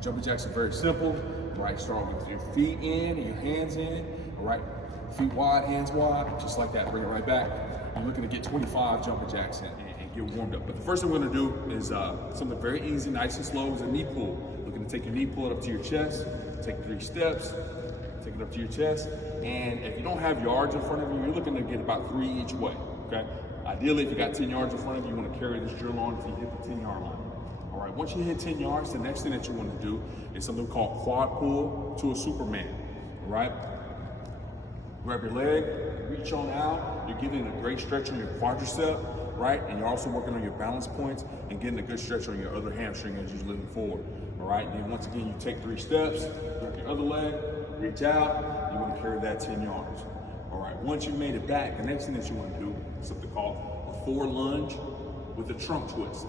Jumping jacks are very simple, right? Start with your feet in and your hands in, all right? Feet wide, hands wide, just like that. Bring it right back. You're looking to get 25 jumping jacks in and get warmed up. But the first thing we're gonna do is something very easy, nice and slow, is a knee pull. Looking to take your knee, pull it up to your chest, take 3 steps, take it up to your chest. And if you don't have yards in front of you, you're looking to get about 3 each way, okay? Ideally, if you got 10 yards in front of you, you wanna carry this drill on until you hit the 10-yard line. All right, once you hit 10 yards, the next thing that you want to do is something called quad pull to a Superman, all right? Grab your leg, reach on out. You're getting a great stretch on your quadricep, right? And you're also working on your balance points and getting a good stretch on your other hamstring as you're leaning forward, all right? And then once again, you take 3 steps, grab your other leg, reach out. You want to carry that 10 yards. All right, once you've made it back, the next thing that you want to do is something called a 4 lunge with a trunk twist.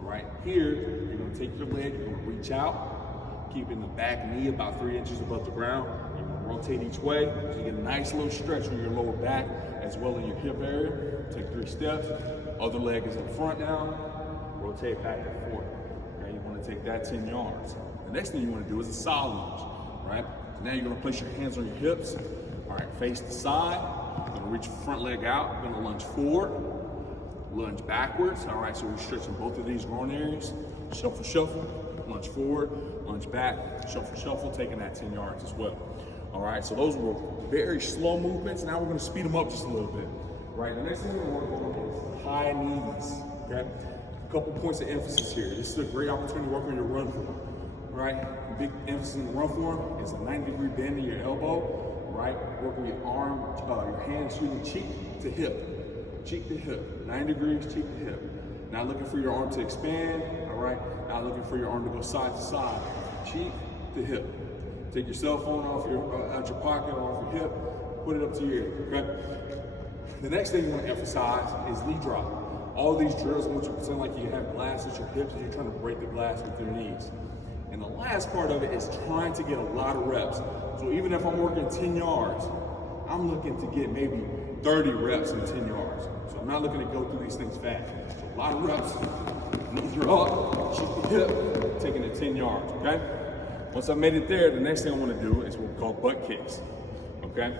Right here, you're gonna take your leg, you're gonna reach out, keeping the back knee about 3 inches above the ground. You're gonna rotate each way, so you get a nice little stretch on your lower back as well in your hip area. Take 3 steps, other leg is up front now, rotate back and forth. Okay, you wanna take that 10 yards. The next thing you wanna do is a side lunge, right? So now you're gonna place your hands on your hips, all right, face the side, you're gonna reach your front leg out, you're gonna lunge forward, lunge backwards, all right, so we're stretching both of these groin areas. Shuffle, shuffle, lunge forward, lunge back, shuffle, shuffle, taking that 10 yards as well. All right, so those were very slow movements. Now we're gonna speed them up just a little bit. Right, the next thing we're gonna work on is high knees, okay? A couple points of emphasis here. This is a great opportunity to work on your run form, right? Big emphasis in the run form is a 90-degree bend in your elbow, right? Work on your arm, your hands shooting cheek to hip. Cheek to hip, 90 degrees, cheek to hip. Not looking for your arm to expand, all right? Not looking for your arm to go side to side. Cheek to hip. Take your cell phone off out your pocket or off your hip, put it up to your ear, okay? The next thing you want to emphasize is knee drop. All these drills, I want you to pretend like you have glass at your hips and you're trying to break the glass with your knees. And the last part of it is trying to get a lot of reps. So even if I'm working 10 yards, I'm looking to get maybe 30 reps in 10 yards. So I'm not looking to go through these things fast. So a lot of reps, knees are up, cheek to hip, taking it 10 yards, okay? Once I made it there, the next thing I want to do is what we call butt kicks, okay?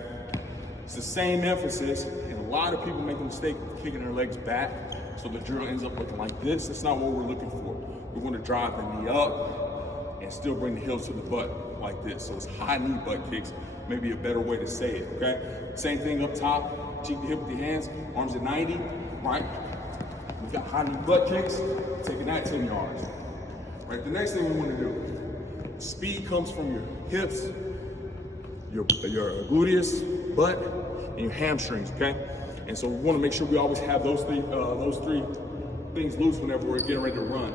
It's the same emphasis, and a lot of people make the mistake of kicking their legs back, so the drill ends up looking like this. That's not what we're looking for. We're going to drive the knee up and still bring the heels to the butt like this. So it's high knee butt kicks, maybe a better way to say it, okay? Same thing up top, cheek to hip with your hands, arms at 90, right? We've got high knee butt kicks, taking that 10 yards. Right, the next thing we want to do, speed comes from your hips, your gluteus, butt, and your hamstrings, okay? And so we want to make sure we always have those three things loose whenever we're getting ready to run.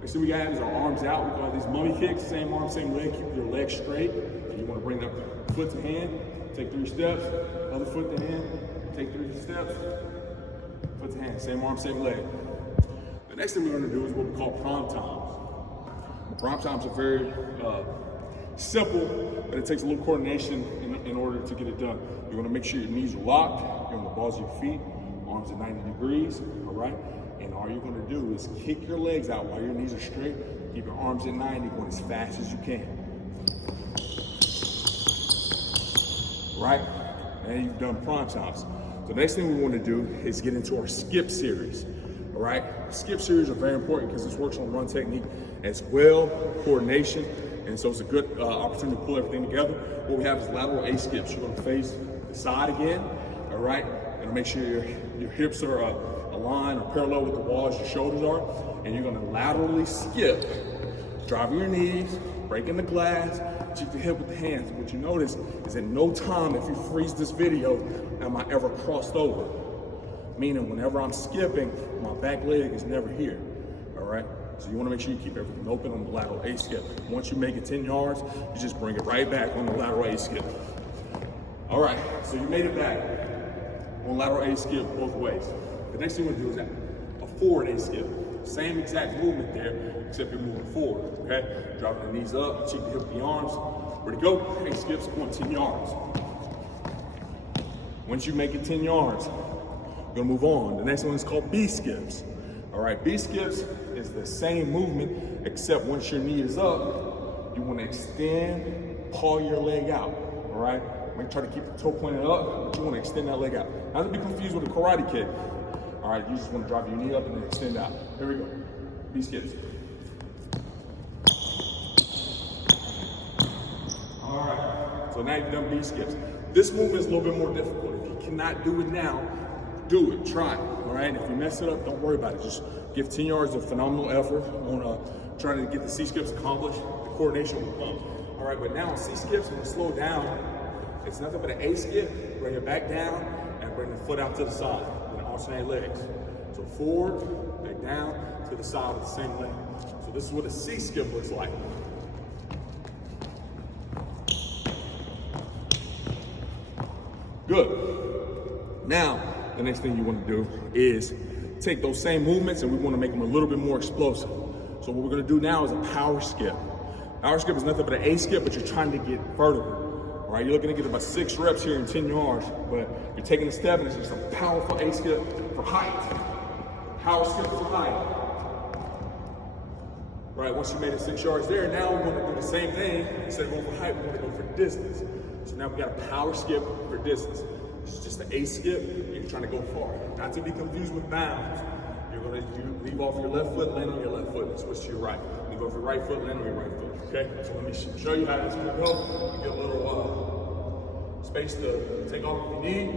Next thing we got is our arms out. We call these mummy kicks, same arm, same leg, keep your legs straight. And you want to bring that foot to hand, take 3 steps, other foot to hand, take 3 steps, foot to hand, same arm, same leg. The next thing we're going to do is what we call prom toms. Prom toms are very simple, but it takes a little coordination in order to get it done. You're going to make sure your knees are locked, you're on the balls of your feet, arms at 90 degrees, all right? And all you're going to do is kick your legs out while your knees are straight, keep your arms at 90, going as fast as you can. Right? And you've done prom toms. So the next thing we want to do is get into our skip series. All right? Skip series are very important because this works on run technique as well, coordination, and so it's a good opportunity to pull everything together. What we have is lateral A skips. You're going to face the side again, all right? And make sure your hips are aligned or parallel with the wall as your shoulders are, and you're going to laterally skip, driving your knees, breaking the glass, cheek to hip with the hands. And what you notice is at no time, if you freeze this video, am I ever crossed over. Meaning whenever I'm skipping, my back leg is never here, all right? So you want to make sure you keep everything open on the lateral A skip. Once you make it 10 yards, you just bring it right back on the lateral A skip. All right, so you made it back on lateral A skip both ways. The next thing we'll do is a forward A skip. Same exact movement there, except you're moving forward, okay? Dropping the knees up, cheek to hip with the arms. Ready to go? A skips going 10 yards. Once you make it 10 yards, we're gonna move on. The next one is called B skips. All right, B skips, is the same movement, except once your knee is up, you want to extend, paw your leg out, all right? Make try to keep the toe pointed up, but you want to extend that leg out. Not to be confused with a karate kick. All right, you just want to drive your knee up and then extend out. Here we go. B skips. All right, so now you've done B skips. This movement is a little bit more difficult. If you cannot do it now, do it, try it, all right? If you mess it up, don't worry about it. Just give 10 yards of phenomenal effort on trying to get the C skips accomplished. The coordination will come. All right, but now on C skips, I'm gonna slow down. It's nothing but an A skip, bring it back down, and bring the foot out to the side, and alternate legs. So forward, back down, to the side with the same leg. So this is what a C skip looks like. Good. Now, the next thing you want to do is take those same movements and we want to make them a little bit more explosive. So what we're going to do now is a power skip. Power skip is nothing but an A skip, but you're trying to get vertical. All right, you're looking to get about 6 reps here in 10 yards, but you're taking a step and it's just a powerful A skip for height. Power skip for height. Right, once you made it 6 yards there, now we want to do the same thing. Instead of going for height, we want to go for distance. So now we got a power skip for distance. It's just an A skip, and you're trying to go far. Not to be confused with bounds. You're going to leave off your left foot, land on your left foot, and switch to your right. Leave off your right foot, land on your right foot. Okay, so let me show you how this will go. You get a little space to take off if you need.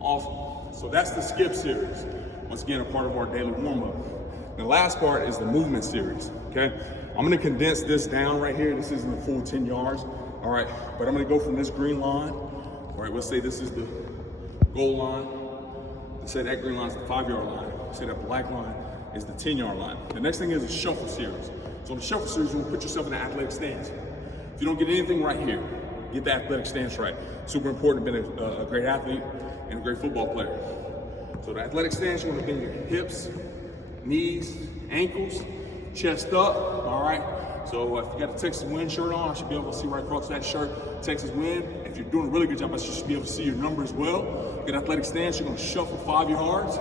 Awesome. So that's the skip series. Once again, a part of our daily warm-up. The last part is the movement series, okay? I'm gonna condense this down right here. This isn't the full 10 yards, all right? But I'm gonna go from this green line, all right, let's say this is the goal line. Let's say that green line is the 5-yard line. Let's say that black line is the 10-yard line. The next thing is a shuffle series. So in the shuffle series, you will put yourself in an athletic stance. If you don't get anything right here, get the athletic stance right. Super important to be a great athlete and a great football player. So the athletic stance, you want to bend your hips, knees, ankles, chest up, all right? So if you got a Texas Wind shirt on, I should be able to see right across that shirt, Texas Wind. If you're doing a really good job, I should be able to see your number as well. Get athletic stance, you're gonna shuffle 5 yards.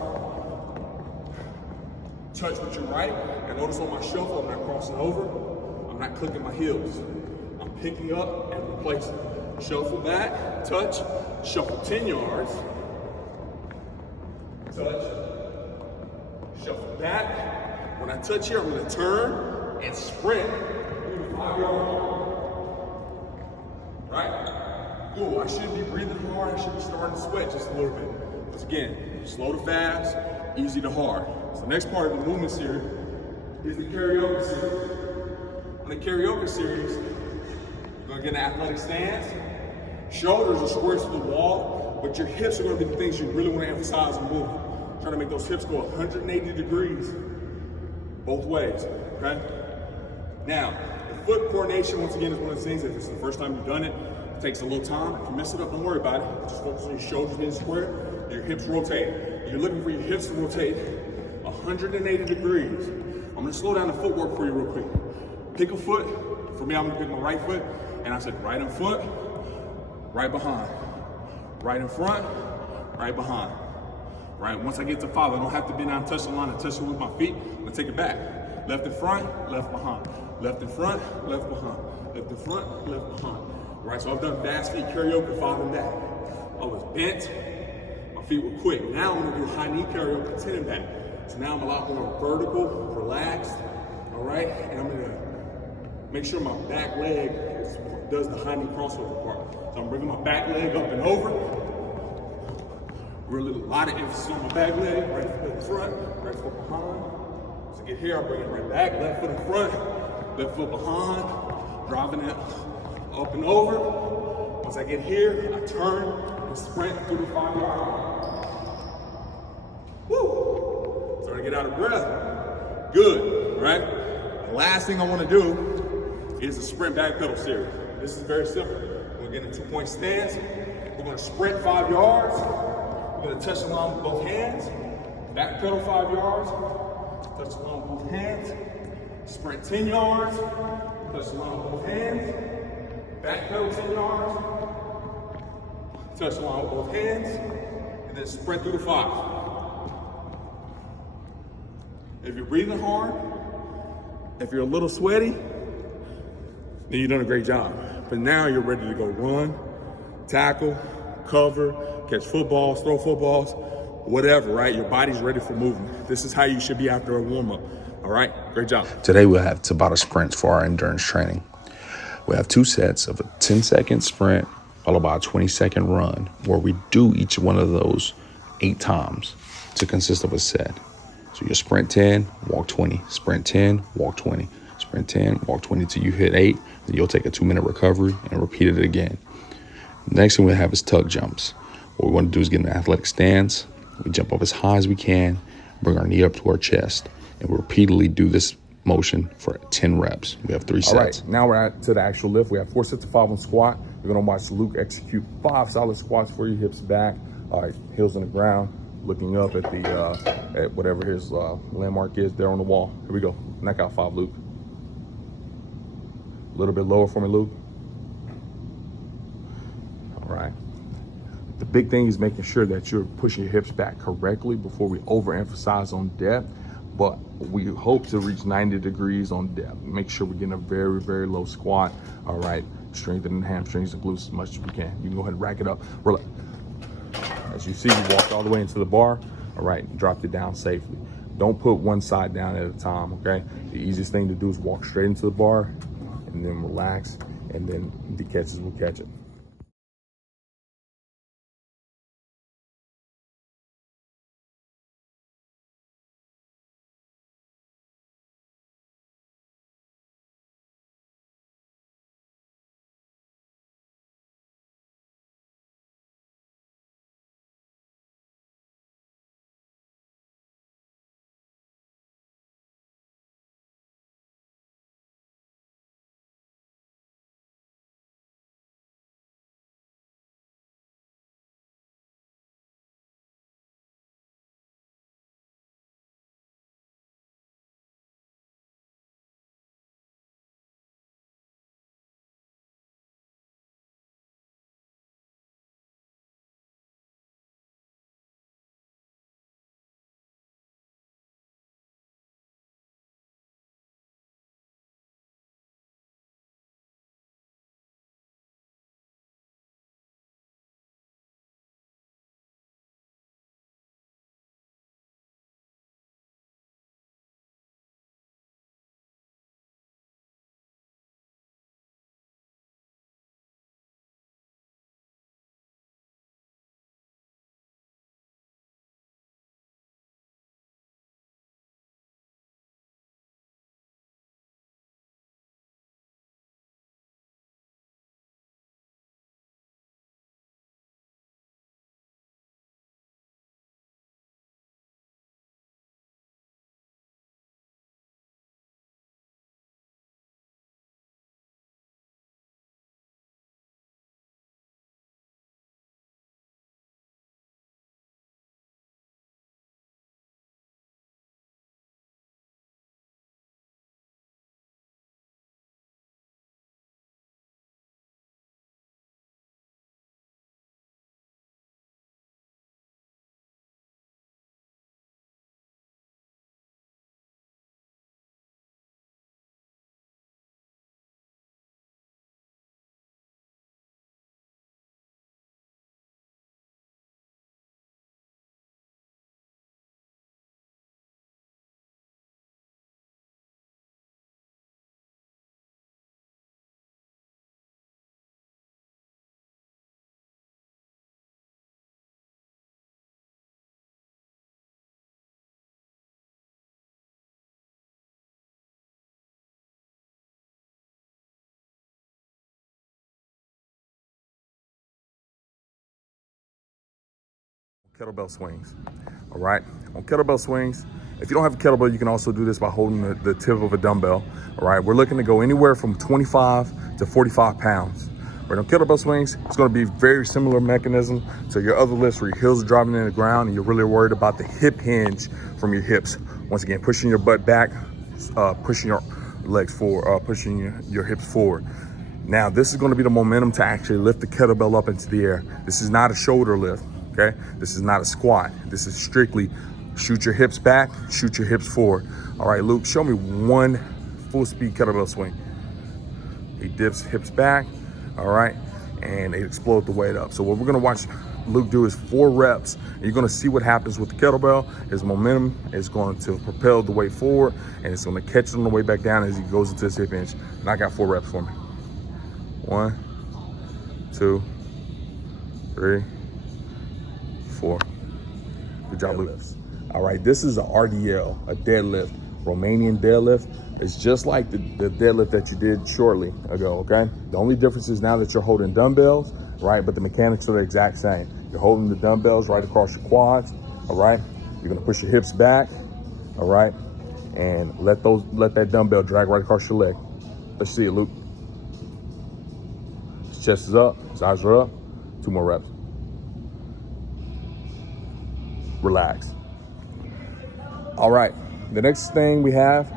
Touch with your right, and notice on my shuffle, I'm not crossing over, I'm not clicking my heels. I'm picking up and replacing. Shuffle back, touch, shuffle 10 yards, touch, shuffle back. When I touch here, I'm gonna turn and sprint through the 5-yard line. Right? Cool, I should be breathing hard, I should be starting to sweat just a little bit. Once again, slow to fast, easy to hard. So the next part of the movement series is the karaoke series. On the karaoke series, you're gonna get an athletic stance. Shoulders are square to the wall, but your hips are gonna be the things you really wanna emphasize and move. Trying to make those hips go 180 degrees both ways, okay? Now, the foot coordination, once again, is one of the things, if it's the first time you've done it, it takes a little time. If you mess it up, don't worry about it. Just focus on your shoulders being square, your hips rotate. You're looking for your hips to rotate 180 degrees. I'm gonna slow down the footwork for you real quick. Pick a foot. For me, I'm gonna pick my right foot, and I said right in front, right behind. Right in front, right behind. Right, once I get to 5, I don't have to be down, touch the line and touch it with my feet. I'm gonna take it back. Left in front, left behind. Left in front, left behind. Left in front, left behind. Right, so I've done fast feet karaoke 5 and back. I was bent, my feet were quick. Now I'm gonna do high knee karaoke 10 and back. So now I'm a lot more vertical, relaxed, all right? And I'm gonna make sure my back leg does the high knee crossover part. So I'm bringing my back leg up and over. Really a lot of emphasis on my back leg, right foot in front, right foot behind. So get here, I bring it right back, left foot in front, left foot behind, driving it up and over. Once I get here, I turn and sprint through the 5-yard line. Woo! Starting to get out of breath. Good, right? The last thing I want to do is the sprint back pedal series. This is very simple. We're gonna get a 2-point stance. We're gonna sprint 5 yards. We're gonna touch the line with both hands. Back pedal 5 yards. Touch the line with both hands. Sprint 10 yards. Touch the line with both hands. Back pedal 10 yards. Touch the line with both hands. And then sprint through the 5. If you're breathing hard, if you're a little sweaty, then you've done a great job. But now you're ready to go run, tackle, cover, catch footballs, throw footballs, whatever, right? Your body's ready for movement. This is how you should be after a warm-up. All right, great job. Today we'll have Tabata sprints for our endurance training. We have 2 sets of a 10-second sprint followed by a 20-second run where we do each one of those 8 times to consist of a set. So you sprint 10, walk 20, sprint 10, walk 20, sprint 10, walk 20 till you hit 8. Then you'll take a 2-minute recovery and repeat it again. Next thing we have is tuck jumps. What we want to do is get in an athletic stance. We jump up as high as we can, bring our knee up to our chest, and we repeatedly do this motion for 10 reps. We have 3 sets. All right, now we're to the actual lift. We have 4 sets of 5 on squat. We're gonna watch Luke execute 5 solid squats for you, hips back, heels on the ground, looking up at the at whatever his landmark is there on the wall. Here we go. Knock out 5, Luke. A little bit lower for me, Luke. All right. The big thing is making sure that you're pushing your hips back correctly before we overemphasize on depth. But we hope to reach 90 degrees on depth. Make sure we're getting a very, very low squat. All right, strengthening the hamstrings and glutes as much as we can. You can go ahead and rack it up. Relax. As you see, we walked all the way into the bar. All right, dropped it down safely. Don't put one side down at a time, okay? The easiest thing to do is walk straight into the bar and then relax, and then the catches will catch it. Kettlebell swings. All right, on kettlebell swings, if you don't have a kettlebell, you can also do this by holding the tip of a dumbbell. All right, we're looking to go anywhere from 25 to 45 pounds. Right, on kettlebell swings, it's going to be very similar mechanism to your other lifts where your heels are driving in the ground and you're really worried about the hip hinge from your hips. Once again, pushing your butt back, pushing your legs forward, pushing your hips forward. Now, this is going to be the momentum to actually lift the kettlebell up into the air. This is not a shoulder lift. Okay, this is not a squat. This is strictly Shoot your hips back, shoot your hips forward. All right, Luke, show me one full speed kettlebell swing. He dips hips back, all right, and they explode the weight up. So what we're gonna watch Luke do is 4 reps. And you're gonna see what happens with the kettlebell. His momentum is going to propel the weight forward, and it's gonna catch it on the way back down as he goes into his hip hinge. And I got 4 reps for me. 1, 2, 3, 4. Good job, Luke. All right, this is an RDL, a deadlift, Romanian deadlift. It's just like the deadlift that you did shortly ago, okay? The only difference is now that you're holding dumbbells, right? But the mechanics are the exact same. You're holding the dumbbells right across your quads, all right? You're gonna push your hips back, all right? And let that dumbbell drag right across your leg. Let's see it, Luke. His chest is up, his eyes are up. 2 more reps. Relax. All right, the next thing we have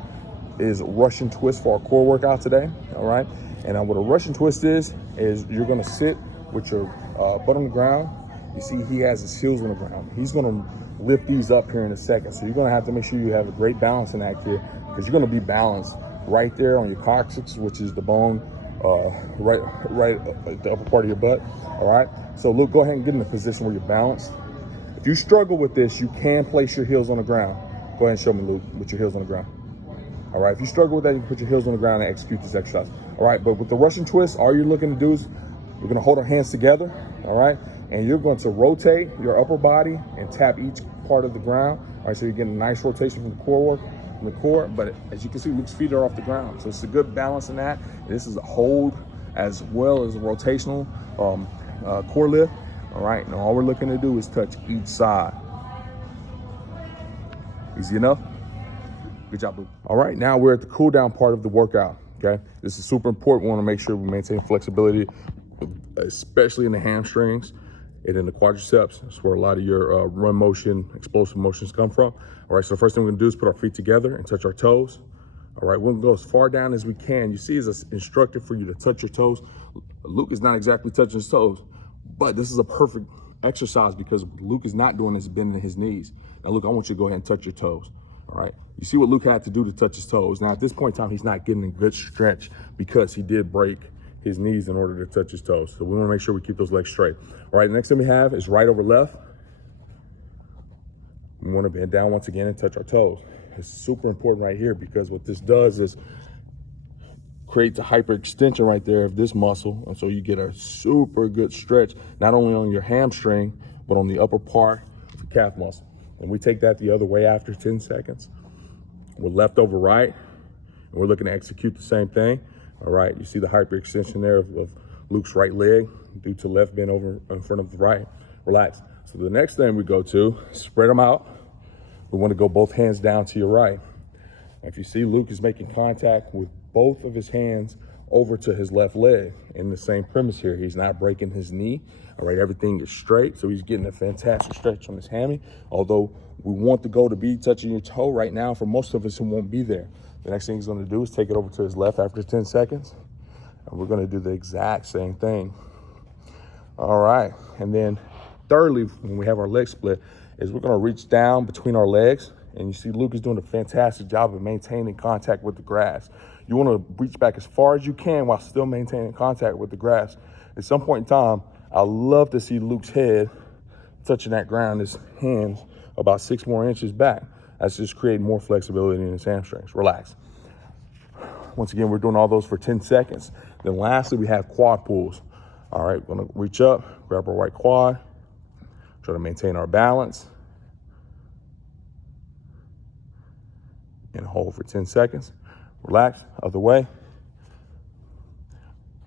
is Russian twist for our core workout today, all right? And what a Russian twist is you're gonna sit with your butt on the ground. You see he has his heels on the ground. He's gonna lift these up here in a second. So you're gonna have to make sure you have a great balancing act here, because you're gonna be balanced right there on your coccyx, which is the bone right at the upper part of your butt, all right? So Luke, go ahead and get in a position where you're balanced. If you struggle with this, you can place your heels on the ground. Go ahead and show me, Luke, with your heels on the ground. All right, if you struggle with that, you can put your heels on the ground and execute this exercise. All right, but with the Russian twist, all you're looking to do is you're gonna hold our hands together, all right? And you're going to rotate your upper body and tap each part of the ground. All right, so you're getting a nice rotation from the core, but as you can see, Luke's feet are off the ground. So it's a good balance in that. This is a hold as well as a rotational core lift, all right? And all we're looking to do is touch each side. Easy enough? Good job, Luke. All right, now we're at the cool down part of the workout, okay? This is super important. We wanna make sure we maintain flexibility, especially in the hamstrings and in the quadriceps. That's where a lot of your run motion, explosive motions come from. All right, so the first thing we're gonna do is put our feet together and touch our toes. All right, we're gonna go as far down as we can. You see, it's instructed for you to touch your toes. Luke is not exactly touching his toes, but this is a perfect exercise because Luke is not doing this bending his knees. Now, Luke, I want you to go ahead and touch your toes, all right? You see what Luke had to do to touch his toes. Now, at this point in time, he's not getting a good stretch because he did break his knees in order to touch his toes. So we wanna make sure we keep those legs straight. All right, the next thing we have is right over left. We wanna bend down once again and touch our toes. It's super important right here because what this does is creates a hyperextension right there of this muscle. And so you get a super good stretch, not only on your hamstring, but on the upper part of the calf muscle. And we take that the other way after 10 seconds. We're left over right, and we're looking to execute the same thing. All right, you see the hyperextension there of Luke's right leg due to left bend over in front of the right. Relax. So the next thing we go to, spread them out. We want to go both hands down to your right. If you see, Luke is making contact with both of his hands over to his left leg in the same premise here. He's not breaking his knee. All right, everything is straight. So he's getting a fantastic stretch on his hammy. Although we want the goal to be touching your toe right now, for most of us, it won't be there. The next thing he's gonna do is take it over to his left after 10 seconds. And we're gonna do the exact same thing. All right, and then thirdly, when we have our leg split, is we're gonna reach down between our legs. And you see Luke is doing a fantastic job of maintaining contact with the grass. You wanna reach back as far as you can while still maintaining contact with the grass. At some point in time, I love to see Luke's head touching that ground, his hands about 6 more inches back. That's just creating more flexibility in his hamstrings. Relax. Once again, we're doing all those for 10 seconds. Then lastly, we have quad pulls. All right, we're gonna reach up, grab our right quad, try to maintain our balance, and hold for 10 seconds. Relax, other way.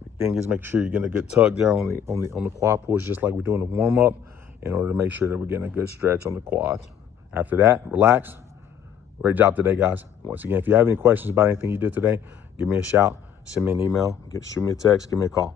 The thing is, make sure you're getting a good tug there on the quad pulls, just like we're doing the warm up, in order to make sure that we're getting a good stretch on the quads. After that, relax. Great job today, guys. Once again, if you have any questions about anything you did today, give me a shout, send me an email, shoot me a text, give me a call.